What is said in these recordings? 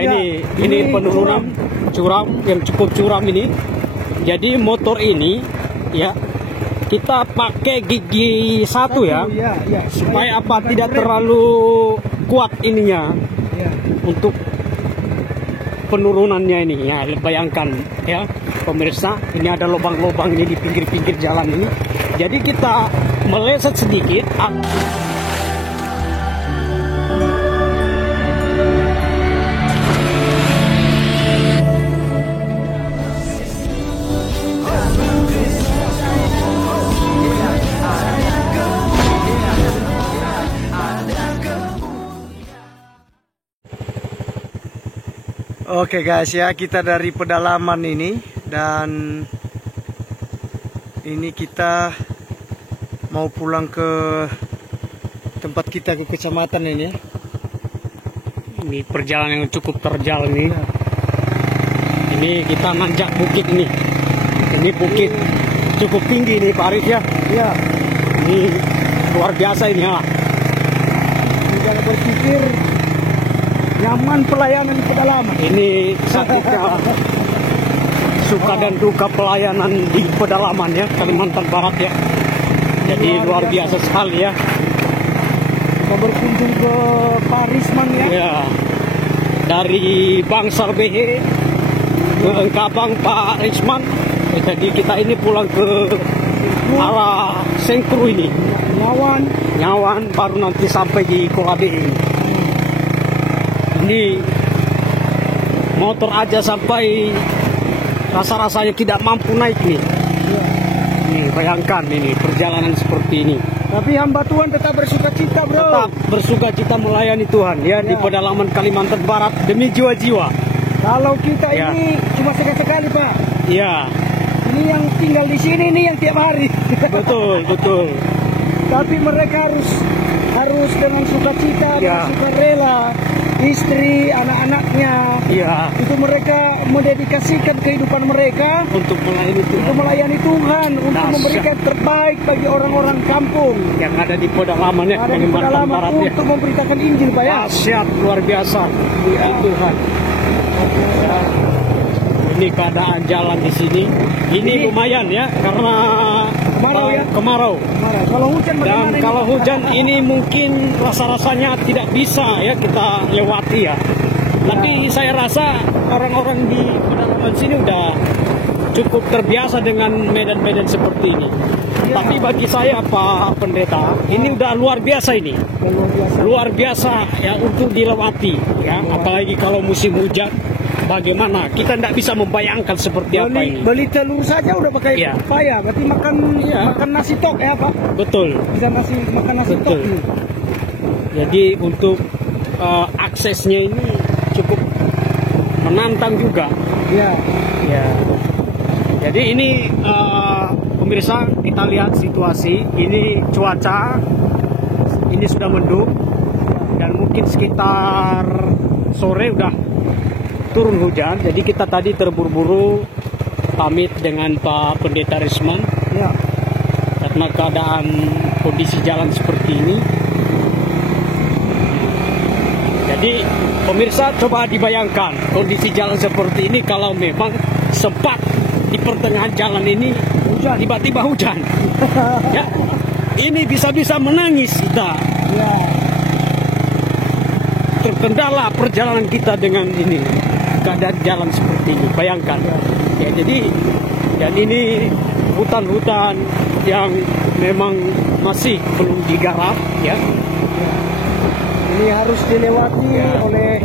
Ini penurunan curam yang cukup curam ini. Jadi motor ini ya kita pakai gigi satu ya, supaya apa tidak terlalu kuat ininya untuk penurunannya ini ya. Bayangkan ya pemirsa, ini ada lubang-lubang ini di pinggir-pinggir jalan ini. Jadi kita meleset sedikit. Oke guys ya, kita dari pedalaman ini, dan ini kita mau pulang ke tempat kita, ke kecamatan ini ya. Ini perjalanan yang cukup terjal nih. Ini kita nanjak bukit ini. Ini bukit cukup tinggi nih Pak Arif ya. Iya. Ini luar biasa ini ya. Jangan berpikir nyaman pelayanan di pedalaman. Ini sakitnya suka dan duka pelayanan di pedalaman ya, Kalimantan Barat ya. Jadi luar biasa sekali ya. Mau berkunjung ke Pak Risman ya. Ya. Dari Bangsal BH ke Engkabang Pak Risman. Jadi kita ini pulang ke arah Sengkru ini. Nyawan baru nanti sampai di Kolabe ini. Ini motor aja sampai rasa-rasanya tidak mampu naik nih. Nih bayangkan ini perjalanan seperti ini. Tapi hamba Tuhan tetap bersuka cita bro. Tetap bersuka cita melayani Tuhan ya, di pedalaman Kalimantan Barat demi jiwa-jiwa. Kalau kita ini cuma sekali-sekali Pak. Iya. Ini yang tinggal di sini nih yang tiap hari. Betul. Tapi mereka harus dengan sukacita, suka rela. Istri, anak-anaknya, itu mereka mendedikasikan kehidupan mereka untuk melayani Tuhan, untuk memberikan terbaik bagi orang-orang kampung yang ada di pedalaman ya, Kalimantan Barat ya, untuk memberitakan Injil Pak ya. Dahsyat, luar biasa Tuhan. Ya. Ini keadaan jalan di sini, ini lumayan ya, karena kemarau. Kalau hujan dan kalau hujan ini mungkin rasa-rasanya tidak bisa ya kita lewati ya. Tapi saya rasa orang-orang di pedalaman sini udah cukup terbiasa dengan medan-medan seperti ini. Tapi bagi saya Pak Pendeta, ini udah luar biasa ini. Luar biasa ya untuk dilewati ya, apalagi kalau musim hujan. Bagaimana kita tidak bisa membayangkan seperti apa ini. Beli telur saja udah pakai payah, berarti makan nasi tok ya Pak. Betul. Bisa makan nasi tok. Jadi untuk aksesnya ini cukup menantang juga. Ya. Jadi ini pemirsa, kita lihat situasi. Ini cuaca ini sudah mendung dan mungkin sekitar sore udah turun hujan. Jadi kita tadi terburu-buru pamit dengan Pak Pendeta Risman karena keadaan kondisi jalan seperti ini. Jadi pemirsa coba dibayangkan kondisi jalan seperti ini kalau memang sempat di pertengahan jalan ini tiba-tiba hujan. Ya, ini bisa-bisa menangis kita. Terkendala perjalanan kita dengan ini keadaan jalan seperti ini, bayangkan ya. Jadi dan ini hutan-hutan yang memang masih belum digarap ya. Ini harus dilewati oleh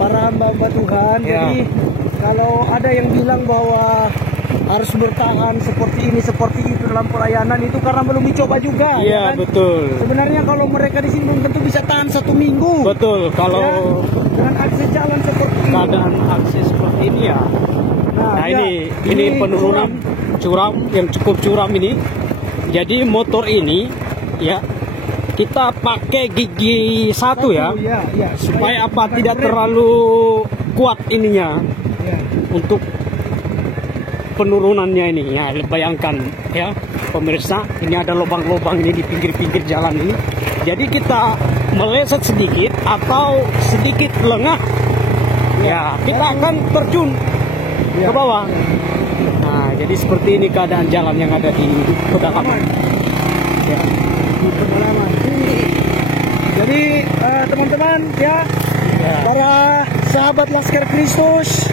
para hamba-hamba Tuhan. Jadi kalau ada yang bilang bahwa harus bertahan seperti ini seperti itu dalam pelayanan, itu karena belum dicoba juga. Iya, kan? Betul. Sebenarnya kalau mereka di sini belum tentu bisa tahan 1 minggu. Betul. Kalau dengan akses jalan seperti ini, keadaan akses seperti ini ya. Nah ini penurunan curam yang cukup curam ini. Jadi motor ini ya kita pakai gigi satu ya, supaya apa tidak terlalu kuat ininya untuk penurunannya ini ya. Bayangkan ya pemirsa, ini ada lubang-lubang ini di pinggir-pinggir jalan ini. Jadi kita meleset sedikit atau sedikit lengah ya kita akan terjun ke bawah. Nah, jadi seperti ini keadaan jalan yang ada di pedalaman. Ya. Di pedalaman. Jadi teman-teman ya, para sahabat Laskar Kristus,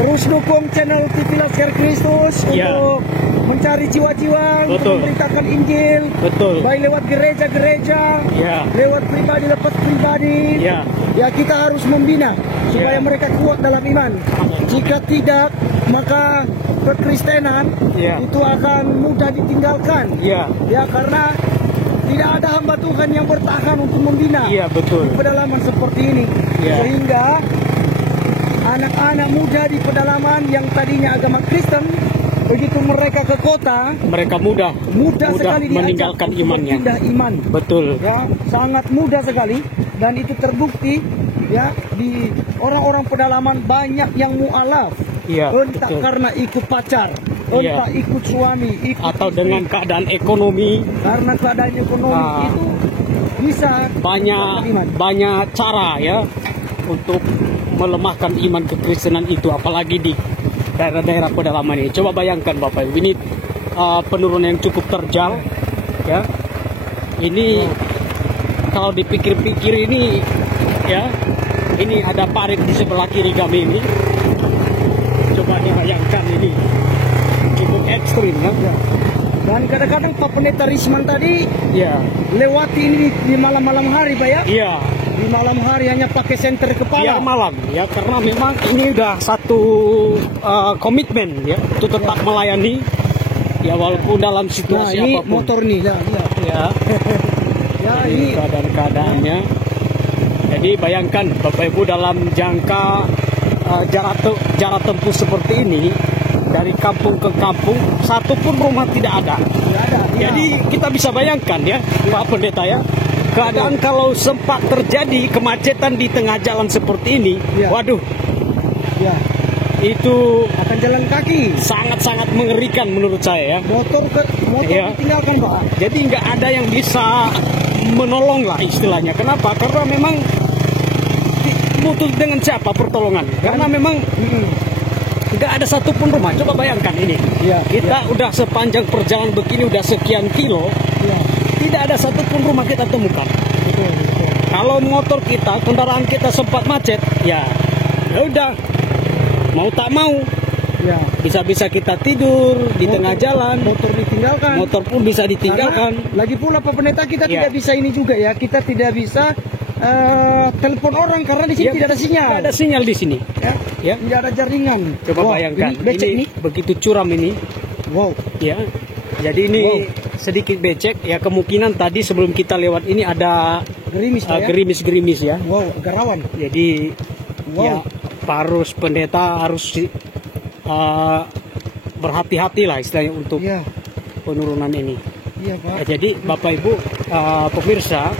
terus dukung channel TV Laskar Kristus untuk mencari jiwa-jiwa, untuk memberitakan Injil, baik lewat gereja-gereja, lewat pribadi lepas pribadi. Ya, kita harus membina supaya mereka kuat dalam iman. Jika tidak, maka kekristenan itu akan mudah ditinggalkan. Ya, karena tidak ada hamba Tuhan yang bertahan untuk membina di pedalaman seperti ini. Sehingga anak-anak muda di pedalaman yang tadinya agama Kristen, begitu mereka ke kota, mereka mudah sekali meninggalkan imannya. Pindah iman. Ya, sangat mudah sekali, dan itu terbukti ya di orang-orang pedalaman banyak yang mualaf. Entah karena ikut pacar, entah ikut suami, atau istri, dengan keadaan ekonomi. Karena keadaan ekonomi itu bisa banyak cara ya untuk melemahkan iman kekristenan itu, apalagi di daerah-daerah pedalaman ini. Coba bayangkan Bapak Ibu, ini penurunan yang cukup terjal ya. Ini kalau dipikir-pikir ini ya, ini ada parit di sebelah kiri kami ini. Coba dibayangkan, ini cukup ekstrim ya. Dan kadang-kadang Pak Pendeta Risman tadi lewati ini di malam-malam hari Pak ya. Di malam hari hanya pakai senter kepala. Malam ya, karena memang ini udah satu komitmen ya untuk tetap melayani ya, walaupun dalam situasi ini apapun. Motor nih ini keadaan-keadaannya. Jadi bayangkan Bapak Ibu, dalam jangka jarak tempuh seperti ini, dari kampung ke kampung, satu pun rumah tidak ada. Jadi kita bisa bayangkan ya, Pak Pendeta ya, keadaan kalau sempat terjadi kemacetan di tengah jalan seperti ini, waduh, itu akan jalan kaki. Sangat-sangat mengerikan menurut saya ya. Motor ditinggalkan Pak. Jadi nggak ada yang bisa menolong lah istilahnya. Kenapa? Karena memang butuh dengan siapa pertolongan? Karena memang nggak ada satupun rumah. Coba bayangkan ini. Kita udah sepanjang perjalanan begini, udah sekian kilo, tidak ada satupun rumah kita temukan. Kalau motor kita, kendaraan kita sempat macet, ya udah, mau tak mau, bisa-bisa kita tidur di tengah jalan. Motor ditinggalkan. Motor pun bisa ditinggalkan. Karena, lagi pula Pak Pendeta, kita tidak bisa ini juga ya. Kita tidak bisa telepon orang karena di sini tidak ada sinyal. Tidak ada sinyal di sini. Tidak ada jaringan. Coba bayangkan, ini becek begitu curam ini. Ya. Jadi ini sedikit becek ya, kemungkinan tadi sebelum kita lewat ini ada gerimis-gerimis ya. Agak rawan. Jadi ya, Pak Pendeta harus berhati-hati lah istilahnya untuk penurunan ini. Pak. Jadi Bapak Ibu pemirsa,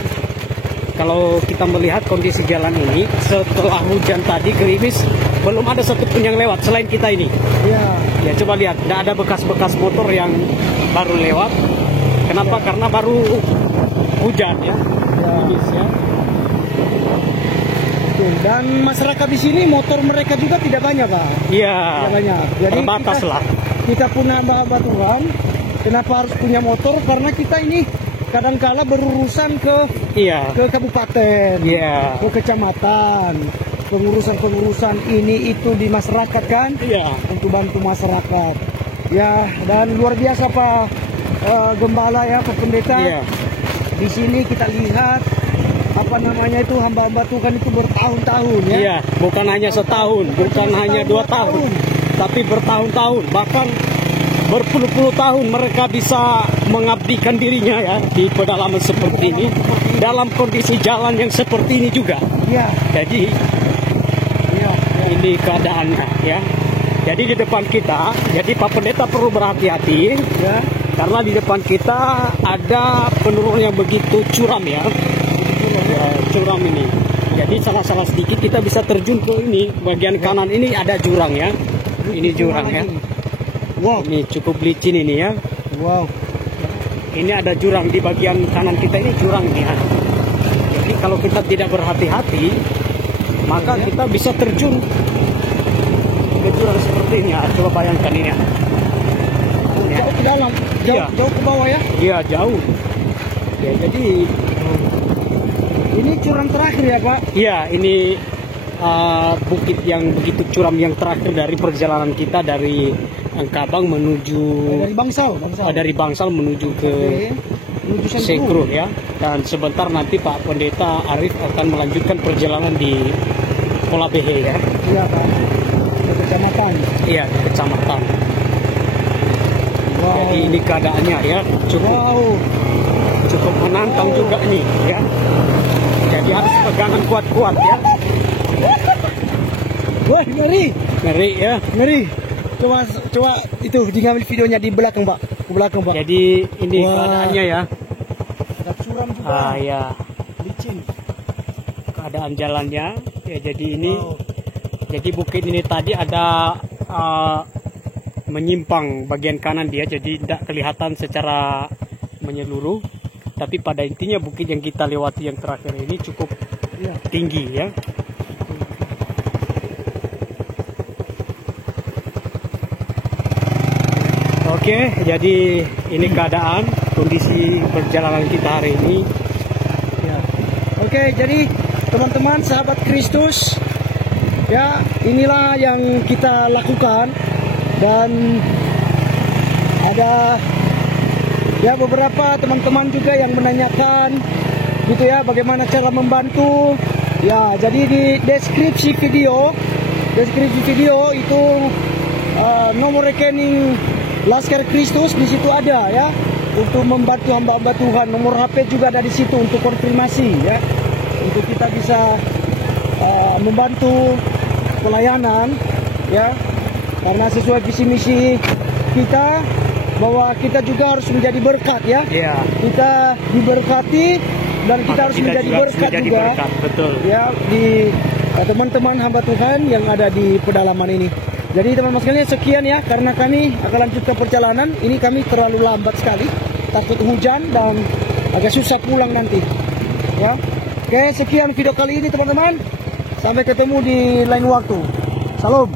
kalau kita melihat kondisi jalan ini setelah hujan tadi gerimis, belum ada satupun yang lewat selain kita ini. Ya coba lihat, tidak ada bekas-bekas motor yang baru lewat. Kenapa? Karena baru hujan ya. Dan masyarakat di sini motor mereka juga tidak banyak Pak. Iya. Jadi terbatas lah. Kita punya hamba Tuhan. Kenapa harus punya motor? Karena kita ini kadangkala berurusan ke kabupaten, ke kecamatan, pengurusan ini itu di masyarakat kan, untuk bantu masyarakat. Ya, dan luar biasa Pak Gembala ya, Pak Pendeta. Di sini kita lihat hamba-hamba Tuhan itu bertahun-tahun ya. Bukan hanya setahun, bukan hanya 2 tahun, tapi bertahun-tahun, bahkan berpuluh-puluh tahun mereka bisa mengabdikan dirinya ya di pedalaman seperti ini, dalam kondisi jalan yang seperti ini juga. Jadi ini keadaannya ya. Jadi di depan kita, jadi Pak Pendeta perlu berhati-hati karena di depan kita ada penurunan yang begitu curam ya. Curam ini. Jadi salah-salah sedikit kita bisa terjun ke ini, bagian kanan ini ada jurang ya. Ini jurang ya. Ini cukup licin ini ya. Ini ada jurang di bagian kanan kita, ini jurang ya. Jadi kalau kita tidak berhati-hati, maka kita bisa terjun ke jurang seperti ini. Coba bayangkan ini ya. Jauh ke dalam, jauh ke bawah ya? Iya, jauh. Ya, jadi ini jurang terakhir ya Pak? iya, ini bukit yang begitu curam yang terakhir dari perjalanan kita dari Angkabang menuju dari Bangsal menuju ke menuju Sengkru ya. Dan sebentar nanti Pak Pendeta Arif akan melanjutkan perjalanan di Polabehe ya. Iya Pak, ke kecamatan. Iya, di kecamatan. Wow. Jadi ini keadaannya ya, cukup menantang juga nih ya. Jadi harus pegangan kuat-kuat ya. Wah, ngeri ya. Ngeri. Coba itu diambil videonya di belakang Pak, ke belakang Pak. Jadi ini keadaannya ya. Agak suram juga. Ya. Licin. Keadaan jalannya ya, jadi ini jadi bukit ini tadi ada menyimpang bagian kanan dia, jadi tidak kelihatan secara menyeluruh, tapi pada intinya bukit yang kita lewati yang terakhir ini cukup tinggi ya. Oke, jadi ini keadaan kondisi perjalanan kita hari ini. Ya. Oke, jadi teman-teman sahabat Kristus, ya inilah yang kita lakukan, dan ada ya beberapa teman-teman juga yang menanyakan gitu ya bagaimana cara membantu. Ya, jadi di deskripsi video itu nomor rekening Laskar Kristus di situ ada ya, untuk membantu hamba-hamba Tuhan. Nomor HP juga ada di situ untuk konfirmasi ya, untuk kita bisa membantu pelayanan ya, karena sesuai visi misi kita bahwa kita juga harus menjadi berkat ya. Kita diberkati dan kita harus menjadi berkat juga. Betul. Ya, di teman-teman hamba Tuhan yang ada di pedalaman ini. Jadi teman-teman sekalian, sekian ya, karena kami akan lanjutkan perjalanan. Ini kami terlalu lambat sekali, takut hujan dan agak susah pulang nanti. Ya, oke, sekian video kali ini teman-teman. Sampai ketemu di lain waktu. Salam.